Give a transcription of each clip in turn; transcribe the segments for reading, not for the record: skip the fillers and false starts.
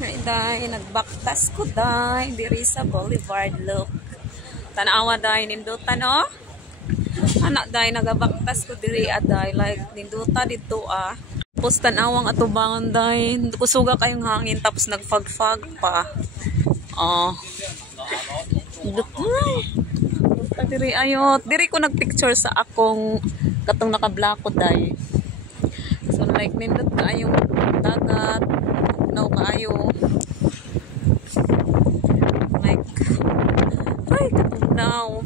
Day, nagbaktas ko day, diri sa Boulevard look. Tanawa day, ninduta no? Anak day, nagabaktas ko diri aday, like ninduta dito ah. Tapos tanawang atubangan day, kusuga kayong hangin, tapos nagfag-fag pa. Oh. Ninduta diri ayot. Diri ko nagpicture sa akong katong naka-black ko day. So like nindot kayong dagat. No kayo like ay katunaw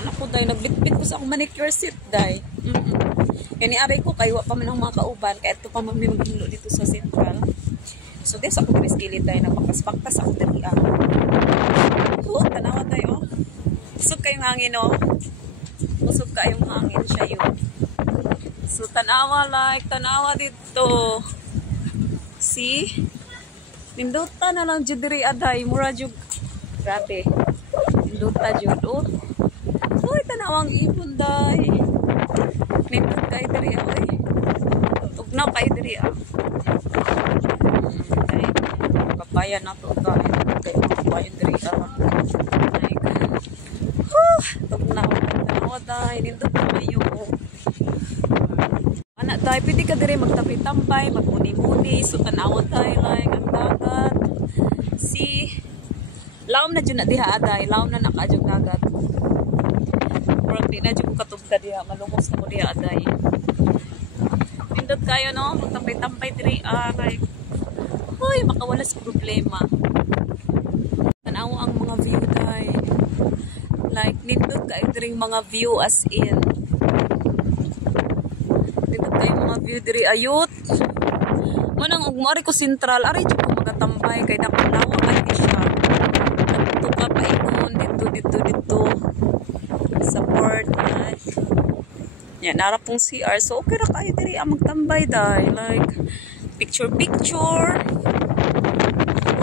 anak ko day nagbitbit ko sa akong manicure set day kani aray ko kay wa pa man ang mga kauban kaya ito pa may maghinlo dito sa Central so des ako diri skilid day nagpaktas ako diri tanawa tayo usog kayong hangin usog kayong hangin siya yun so tanawa like tanawa dito. See? Ninduta na lang jud diri aday, mura jud. Grabe. Ninduta jud. Oh. Uy, tanawang ibon day. Nindut kay diri oy. Tugnaw kay diri ah. Day. Papaya na to day. Kay papaya diri ah. Like. Tugnaw tanawa day, nindut kayo. Anak tayo, pwede ka diri magtapi-tampay, magmuni-muni, so tanawad tayo like ang dagat. See, laom na dyan na diha aday, laom na nakaadjong dagat. Pero di na dyan ko katubka diha, malungos na ko diha aday. Pindot kayo no, magtapi-tampay diri like, huy, makawalas problema. Tanaw ang mga view tayo. Like, nindot kayo diri mga view as in. Mga view diri ayot manang ugmari ko Central ari jud ko magatambay kay nakulawa kay di siya dito ka paingon dito sa port yan nara pong CR so okay ra kay diri ang magtambay day like picture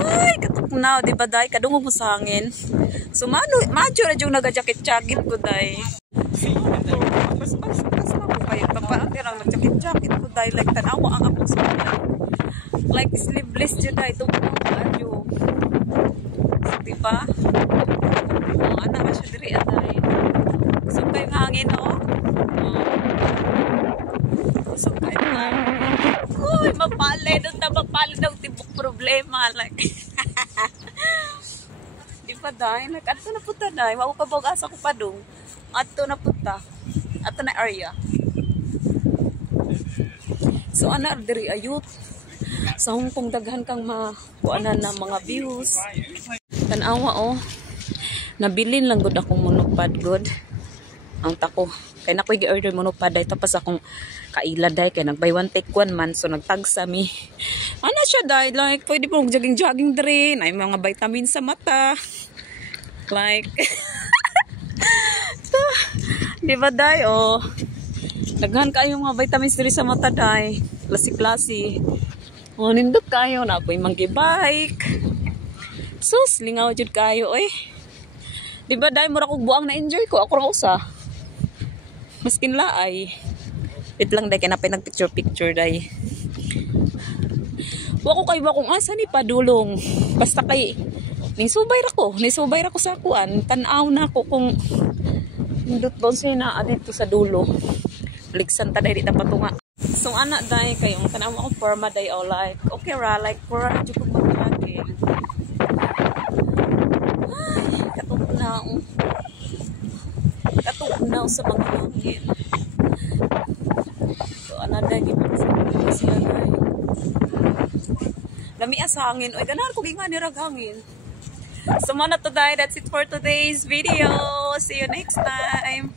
ay katuknaw di ba day kadungog mo sa hangin so madyo ra jud nagajakit-jakit ko day parang nagjakit-jakit ko dahil like tanawa ang akong sila like sleeveless dyan dahil ito kung adyo so diba anak ka siya diri atay kusog kayong hangin kusog kayong hangin uy mapali doon na mapali daw tibok problema like diba dahil like ato na puta dahil mawagasa ko pa doon ato na puta ato na area. So ana diri ayut sa Hong Kong daghan kang makuanan na mga views. Tanawa nabilin lang gud akong monopod god. Ang tako kay nakoy gi-order monopod day tapos akong kaila day kay nag buy one take one man so nagtagsa mi. Ana siya day like pwede po jogging diri ay mga vitamin sa mata. Like di ba day daghan kayo mga vitamins diri sa mata day. Klase-klase. Nindot kayo na apoy manggibike. Sus, lingaw jud kayo Di ba day mura kog buang na enjoy ko ako ra usa. Maskin laay. Wait lang day kay napay nagpicture day. Wa ko kay ba kung asa ni padulong. Basta kay nisubay ra ko sa kuan. Tan-aw na ko kung nindot bonsay na adito sa dulo. Liksan ta dahil di patunga. So anak day kayong tanawa ko forma day like okay ra like for jud ko magkagi. Ay, katugnaw sa mga hangin. So anak day gibang sila day. Lami sa hangin. Oy ganar ko gingan ni rag hangin. So mana to day, that's it for today's video. See you next time.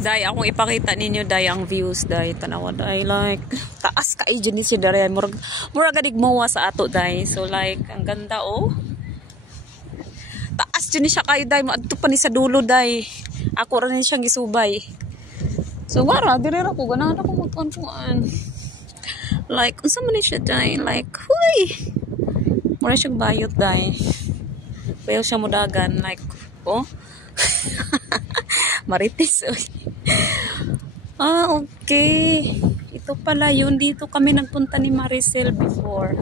Day, akong ipakita ninyo day ang views day. Tanawa day like taas ka dyan ni siya day. Mura gadig mawa sa ato day. So like ang ganda taas dyan ni siya kayo day. Maadto pa ni sa dulo day. Ako rin siyang gisubay. So wala, direra ko. Ganahan ako magkuhan. Like, unsa man ni siya day. Like, huy! Mura siyang bayot day. Payaw siya mudagan. Like, Marites. Okay. Ito pala yun. Dito kami nagpunta ni Maricel before.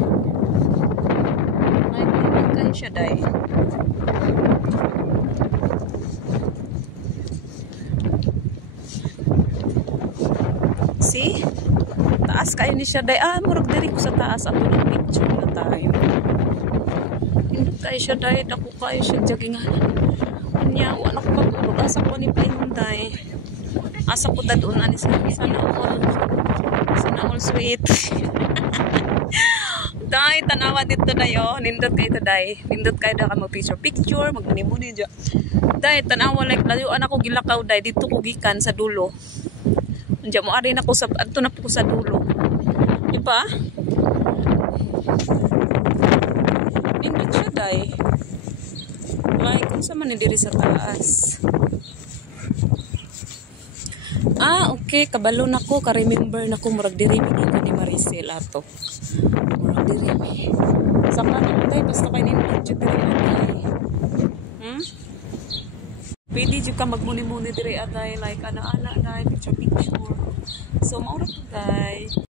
kayo siya day. See? Taas kayo ni siya day. Murag diri ko sa taas. Ato ng picture na tayo. Hindi kayo siya day. Dako kayo siya jaginganan. Anya, wala ko pag-ulog. Asa ko ni Pinday. Asa ko doon ani sana all. Sana all sweet. Day, tanawa dito dayo. Nindot kayo to day. Nindot kayo da ka mag-picture. Magmuni-muni dyan. Day, tanawa like layuan ako gilakaw day. Dito ko gikan sa dulo. Diyan mo arin ako sa ato na po sa dulo. Di ba? Hindi siya day. Like kung sa man diri sa taas. Okay, kabalo nako, ka-remember nako murag diri mi ni Maricel ato. Murag diri mi. Saka na day basta kay nin picture diri aday. Pwede jud ka magmuni-muni diri aday like ana-ana day picture. So, maura to guys.